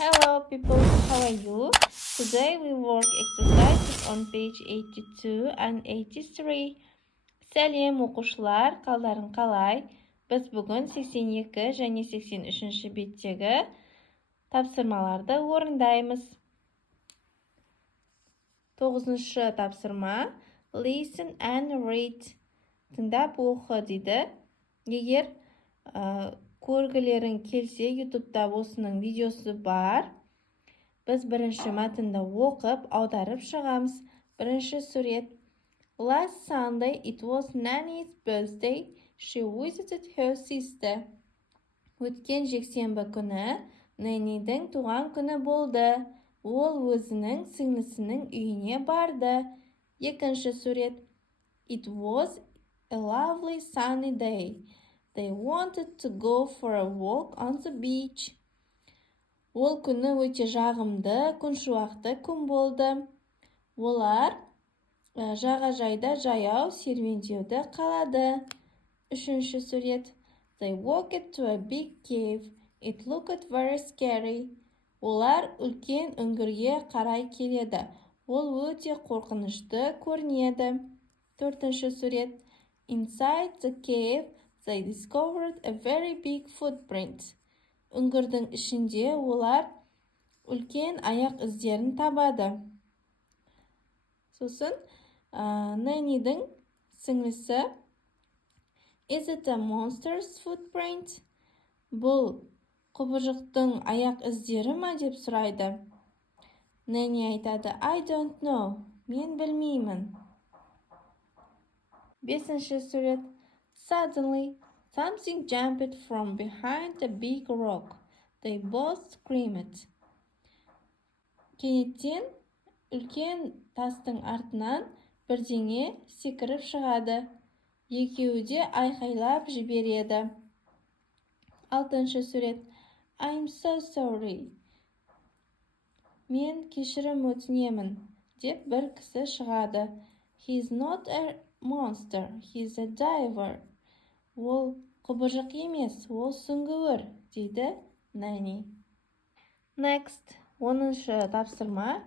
Hello people, how are you? Today we work exercises on page 82 and 83. Сәлем оқушылар, қалдарың қалай? Біз бүгін 82 және 83 беттегі тапсырмаларды орындаймыз. 9-шы тапсырма Listen and read. Тыңдап оқы дейді. Егер көргілерің келсе, YouTube-та осының видеосы бар. Біз бірінші мәтінді оқып, аударып шығамыз. Бірінші сурет. Last Sunday it was Nanny's birthday. She visited her sister. Өткен жексенбі күні Нэннидің туған күні болды. Ол өзінің сіңлісінің үйіне барды. Екінші сурет. It was a lovely sunny day. They wanted to go for a walk on the beach. Ол күні өте жағымды, күншуақты күн болды. Олар жағажайда жаяу серуендеуді қалады. Үшінші сурет. They walked to a big cave. It looked very scary. Олар үлкен үңгірге қарай келеді. Ол өте қорқынышты көрінеді. Төртінші сурет. Inside the cave, they discovered a very big footprint. Үңгірдің ішінде олар үлкен аяқ іздерін табады. Сосын, Нэннидің сіңлісі Is it a monster's footprint? Бұл құбыжықтың аяқ іздері ма деп сұрайды. Нэнни айтады, I don't know. Мен білмеймін. Бесінші сурет. Suddenly, something jumped from behind a big rock. They both screamed. Кенеттен үлкен тастың артынан бірдеңе секіріп шығады. Екеуі де айқайлап жібереді. Алтыншы сурет. I'm so sorry. Мен кешірім өтінемін, деп бір кісі шығады. He's not a monster, he's a diver. Ол құбыжық емес, ол сүңгуір, дейді Нэнни. Next, 10-шы тапсырма.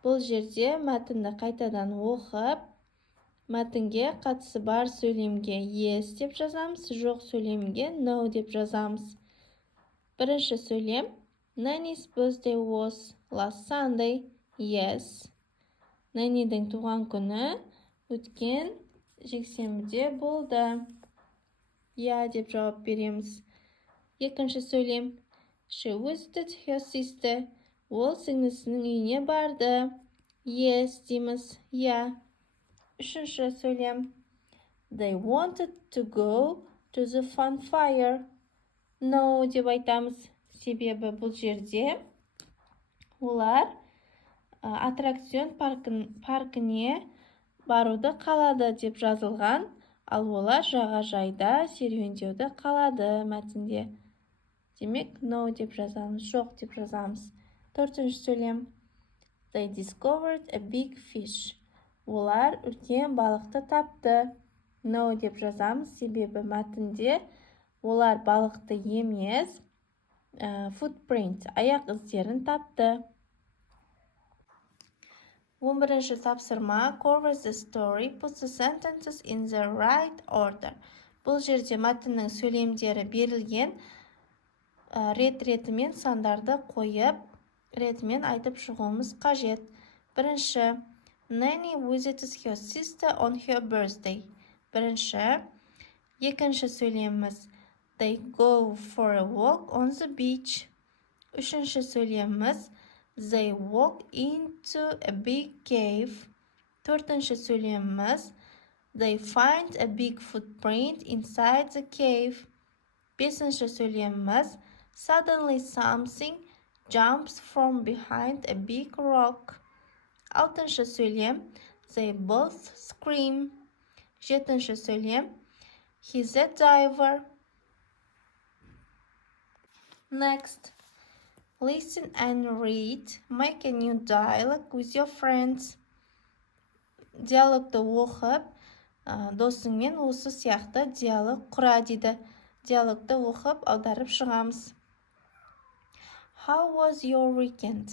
Бұл жерде мәтінді қайтадан оқып, мәтінге қатысы бар сөйлемге yes деп жазамыз, жоқ сөйлемге no деп жазамыз. Бірінші сөйлем. Nanny's birthday was last Sunday. Yes. Нэннидің туған күні өткен жексенбіде болды. Я деп жауап береміз. Екінші сөйлем. She visited her sister. Ол сіңлісінің үйіне барды. Yes дейміз. Я. Үшінші сөйлем. They wanted to go to the fun fire. No деп айтамыз. Себебі бұл жерде олар аттракцион паркіне баруды қалады деп жазылған, ал олар жағажайда серуендеуді қалады мәтінде. Демек, no деп жазамыз, жоқ деп жазамыз. Төртінші сөйлем. They discovered a big fish. Олар үлкен балықты тапты. No деп жазамыз, себебі мәтінде олар балықты емес, footprint, аяқ іздерін тапты. 11-ші тапсырма. Cover the story, put the sentences in the right order. Бұл жерде мәтіннің сөйлемдері берілген, рет-ретімен сандарды қойып, ретімен айтып шығуымыз қажет. Бірінші. Nanny visits her sister on her birthday. Бірінші. Екінші сөйлеміміз. They go for a walk on the beach. Үшінші сөйлеміміз. They walk into a big cave. Төртінші сөйлеміміз. They find a big footprint inside the cave. Бесінші сөйлеміміз. Suddenly something jumps from behind a big rock. Алтыншы сөйлем. They both scream. Жетінші сөйлем. He's a diver. Next. Listen and read. Make a new dialogue with your friends. Диалогты оқып, досыңмен осы сияқты диалог құра дейді. Диалогты оқып, аударып шығамыз. How was your weekend?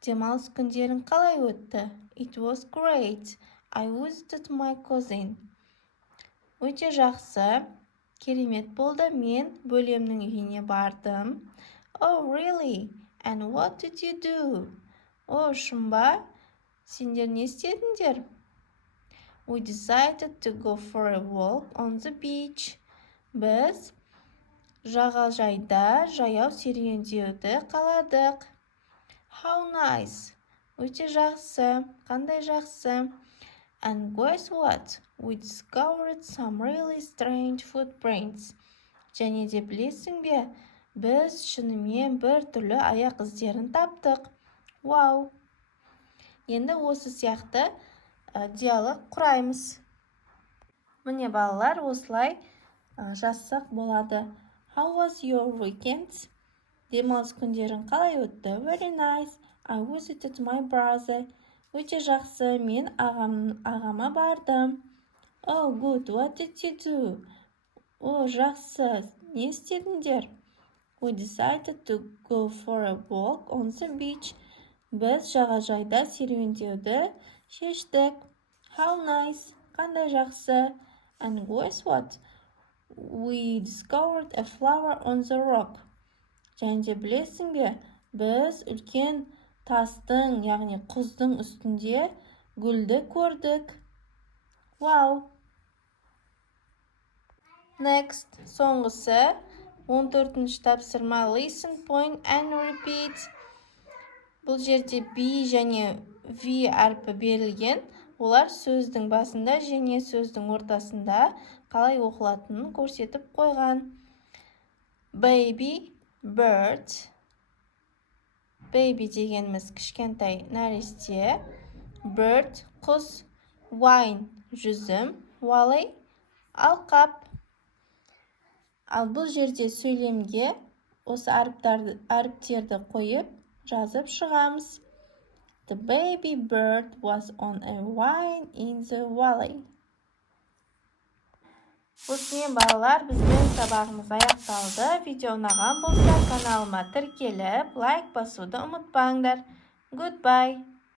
Демалыс күндерің қалай өтті? It was great. I visited my cousin. Өте жақсы. Керемет болды. Мен бөлемнің үйіне бардым. Oh, really? And what did you do? О, шын ба? Сендер не істедіңдер? We decided to go for a walk on the beach. Біз жағажайда жаяу серуендеуді қаладық. How nice. Өте жақсы. Қандай жақсы. And guess what? We discovered some really strange footprints. Және де білесің бе, біз шынымен бір түрлі аяқ іздерін таптық. Вау! Енді осы сияқты диалог құраймыз. Міне балалар, осылай жазсақ болады. How was your weekend? Демалыс күндерің қалай өтті? Very nice. I visited my brother. Өте жақсы, мен ағама бардым. Oh, good. What did you do? О, жақсы, не істедіңдер? We decided to go for a walk on the beach. Біз жағажайда серуендеуді шештік. How nice. Қандай жақсы. And guess what? We discovered a flower on the rock. Және де білесің бе, біз үлкен тастың, яғни құздың үстінде гүлді көрдік. Wow! Next, соңғысы 14-ші тапсырма listen, point and repeat. Бұл жерде be және V әрпі берілген. Олар сөздің басында және сөздің ортасында қалай оқылатынын көрсетіп қойған. Baby, bird. Baby дегеніміз кішкентай нәресте. Bird, құс. Wine, жүзім. Wally, алқап. Ал бұл жерде сөйлемге осы әріптерді қойып жазып шығамыз. The baby bird was on a wine in the valley. Осымен балалар, біздің сабағымыз аяқталды. Видео ұнаған болса, каналыма тіркеліп, лайк басуды ұмытпаңдар. Goodbye.